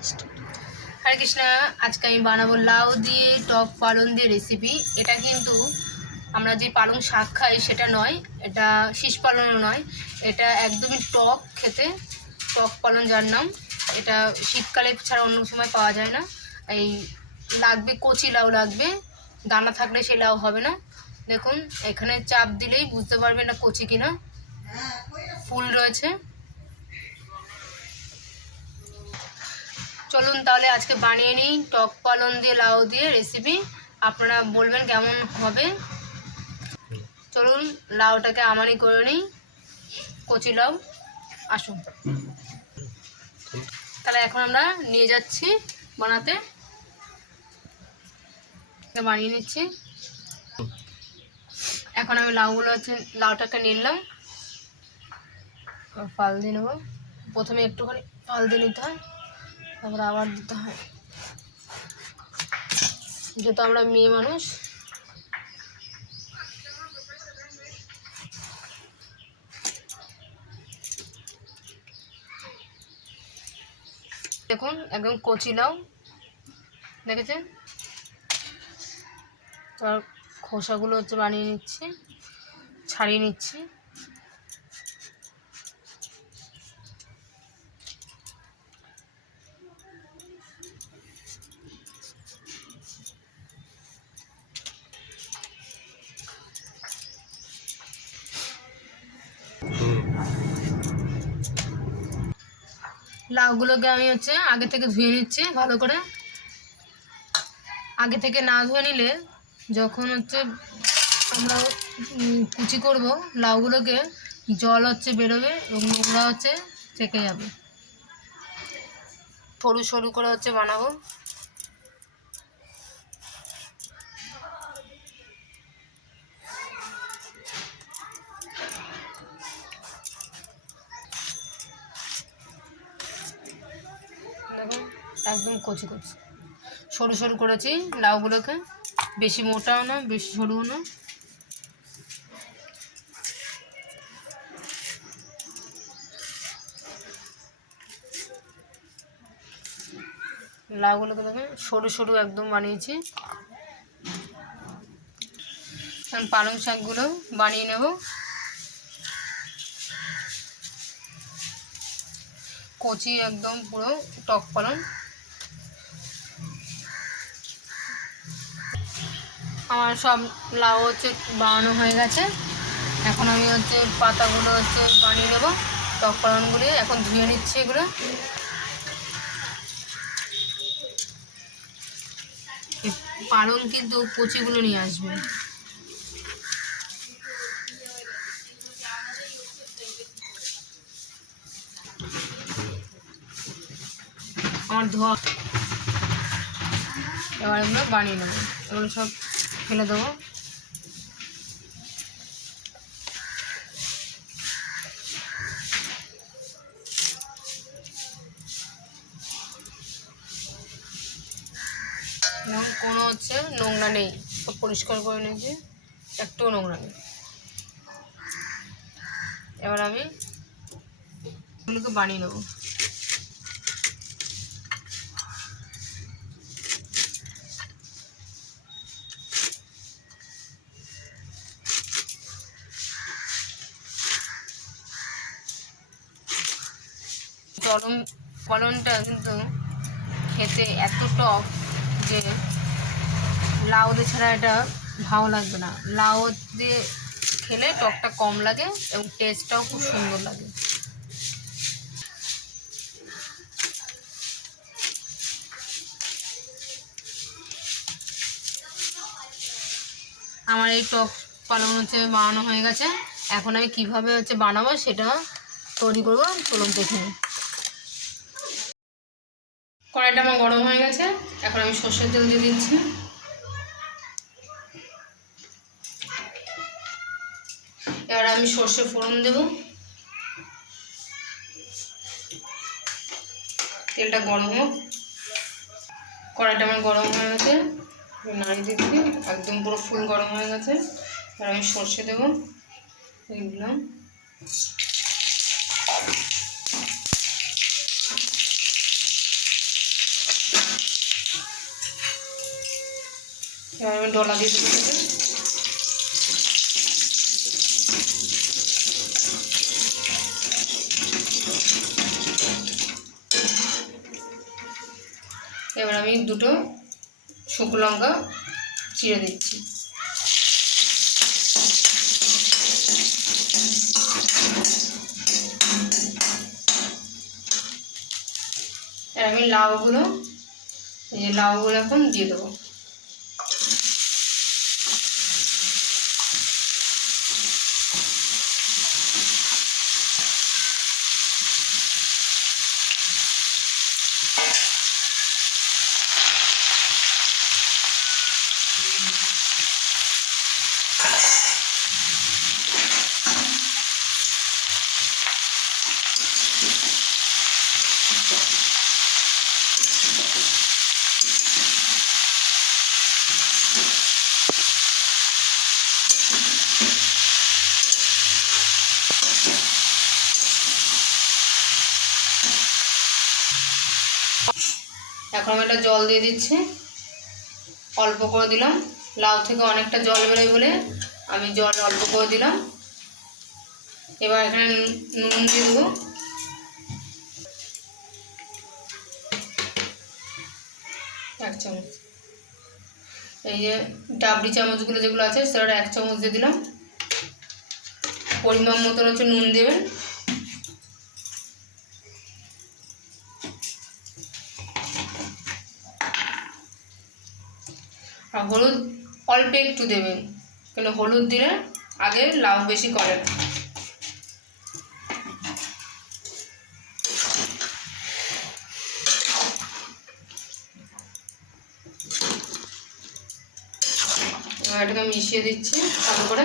হরে কৃষ্ণা, আজকে আমি বানাবো লাউ দিয়ে টক পালং দিয়ে রেসিপি এটা কিন্তু আমরা যে পালং শাক খাই সেটা নয়, এটা শীষ পালনও নয়। এটা একদমই টক খেতে, টক পালন যার নাম। এটা শীতকালে ছাড়া অন্য সময় পাওয়া যায় না। এই লাগবে কচি লাউ লাগবে, দানা থাকলে সেই লাউ হবে না। দেখুন, এখানে চাপ দিলেই বুঝতে পারবেন না কচি কিনা। ফুল রয়েছে। চলুন তাহলে আজকে বানিয়ে নিই টক পালন দিয়ে, লাউ দিয়ে রেসিপি আপনারা বলবেন কেমন হবে। চলুন লাউটাকে আমানি করে নিই। কচি লাউ, আসুন। তাহলে এখন আমরা নিয়ে যাচ্ছি বানাতে। বানিয়ে নিচ্ছি। এখন আমি লাউগুলো হচ্ছে, লাউটাকে নিলাম। ফাল দিয়ে নেব। প্রথমে একটুখানি ফাল দিয়ে নিতে হয়। তারপরে আবার দিতে হয়। যেহেতু আমরা মেয়ে মানুষ। দেখুন, একদম কচি লাউ দেখেছেন? তার খোসাগুলো হচ্ছে বানিয়ে নিচ্ছি, ছাড়িয়ে নিচ্ছি। লাউগুলোকে আমি হচ্ছে আগে থেকে ধুয়ে নিচ্ছি ভালো করে। আগে থেকে না ধুয়ে নিলে যখন হচ্ছে আমরা কুচি করব লাউগুলোকে, জল হচ্ছে বেরোবে এবং নোংরা হচ্ছে থেকে যাবে। সরু সরু করে হচ্ছে বানাবো। একদম কচি কচি। সরু সরু করেছি, লাউগুলোকে। বেশি মোটাও না, বেশি সরুও না। লাউগুলোকে দেখুন, সরু সরু একদম বানিয়েছি। পালং শাকগুলো বানিয়ে নেব। কচি একদম পুরো টক পালং। আমার সব লাউ হচ্ছে বানানো হয়ে গেছে। এখন আমি হচ্ছে পাতাগুলো হচ্ছে বানিয়ে নেব। টক পালনগুলি এখন ধুয়ে নিচ্ছি এগুলো। পালং কিন্তু কচিগুলো নিয়ে আসবে। আমার ধোয়া এবার এগুলো বানিয়ে নেব। এগুলো সব ফেলে দেবো। যেমন কোনো হচ্ছে নোংরা নেই। সব পরিষ্কার করে নিয়েছি। একটুও নোংরা নেই। এবার আমি এগুলোকে বানিয়ে নেব। গরম ফলনটা কিন্তু খেতে এত টক যে লাউ দিয়ে ছাড়া এটা ভালো লাগবে না। লাউ দিয়ে খেলে টকটা কম লাগে এবং টেস্টটাও খুব সুন্দর লাগে। আমার এই টক পালং হচ্ছে বানানো হয়ে গেছে। এখন আমি কীভাবে হচ্ছে বানাবো সেটা তৈরি করব, চলুন দেখে নিই। কড়াইটা আমার গরম হয়ে গেছে। এখন আমি সর্ষের তেল দিয়ে দিচ্ছি। এবার আমি সর্ষে ফোড়ন দেব। তেলটা গরম হোক। কড়াইটা আমার গরম হয়ে গেছে। নাড়িয়ে দিচ্ছি। একদম পুরো ফুল গরম হয়ে গেছে। এবার আমি সর্ষে দেবো। দিয়ে এবার আমি ডলা দিয়ে দেবো। এবার আমি দুটো শুকনো লঙ্কা চিড়ে দিচ্ছি এবার আমি লাউগুলো, এই যে লাউগুলো এখন দিয়ে দেবো এখন আমি একটা জল দিয়ে দিচ্ছি। অল্প করে দিলাম। লাউ থেকে অনেকটা জল বেরোয় বলে আমি জল অল্প করে দিলাম। এবার এখানে নুন দিয়ে দেবো। এক চামচ। এই যে ডাবরি চামচগুলো যেগুলো আছে সেটা এক চামচ দিয়ে দিলাম। পরিমাণ মতন হচ্ছে নুন দেবেন। আর হলুদ অল্প একটু দেবেন। কেন হলুদ দিলে আগে লাউ বেশি করে এটাকে মিশিয়ে দিচ্ছি, ভালো করে।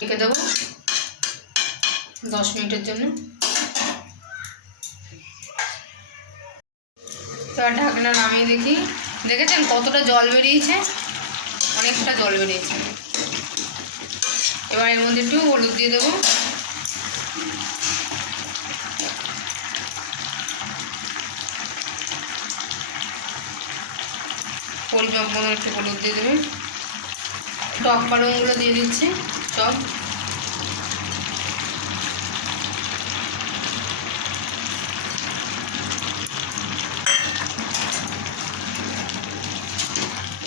রেখে দেবো দশ মিনিটের জন্য। এবার ঢাকনা নামিয়ে দেখি। দেখেছেন কতটা জল বেরিয়েছে? অনেকটা জল বেরিয়েছে। এবার এর মধ্যে একটু হলুদ দিয়ে দেবো। পরিমাপ মতো একটু হলুদ দিয়ে দেবেন টক পালংগুলো দিয়ে দিচ্ছি চপ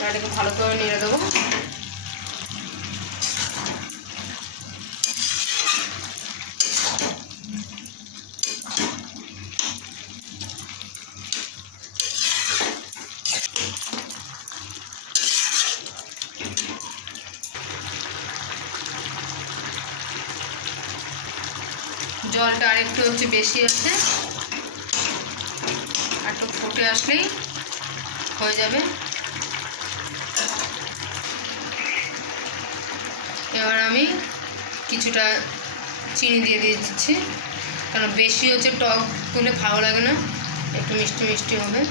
এটাকে ভালো করে নেড়ে দেবো। জলটা আরেকটু হচ্ছে বেশি আছে। একটু ফুটে আসলেই হয়ে যাবে। এবার আমি কিছুটা চিনি দিয়ে দিয়ে দিচ্ছি। কারণ বেশি হচ্ছে টক তুলে ভালো লাগে না, একটু মিষ্টি মিষ্টি হবে।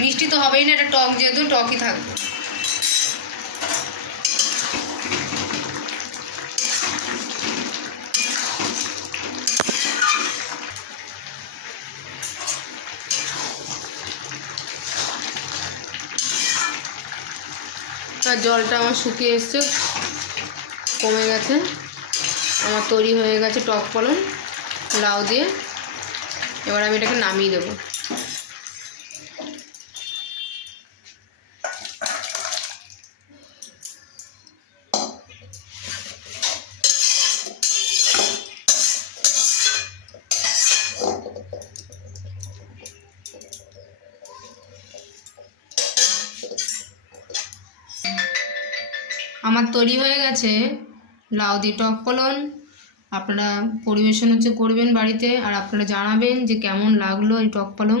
মিষ্টি তো হবেই না এটা টক যেহেতু টকই থাকবে। জলটা আমার শুকিয়ে এসছে। কমে গেছে। আমার তৈরি হয়ে গেছে টক পালন লাউ দিয়ে। এবার আমি এটাকে নামিয়ে দেবো। আমার তৈরি হয়ে গেছে লাউ দিয়ে টক পালন আপনারা পরিবেশন হচ্ছে করবেন বাড়িতে আর আপনারা জানাবেন যে কেমন লাগল এই টক পালং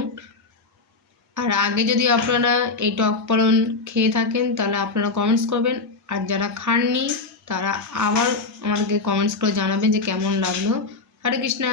আর আগে যদি আপনারা এই টক পালন খেয়ে থাকেন, তাহলে আপনারা কমেন্টস করবেন। আর যারা খাননি, তারা আবার আমাদেরকে কমেন্টস করে জানাবেন যে কেমন লাগল। হরে কৃষ্ণা।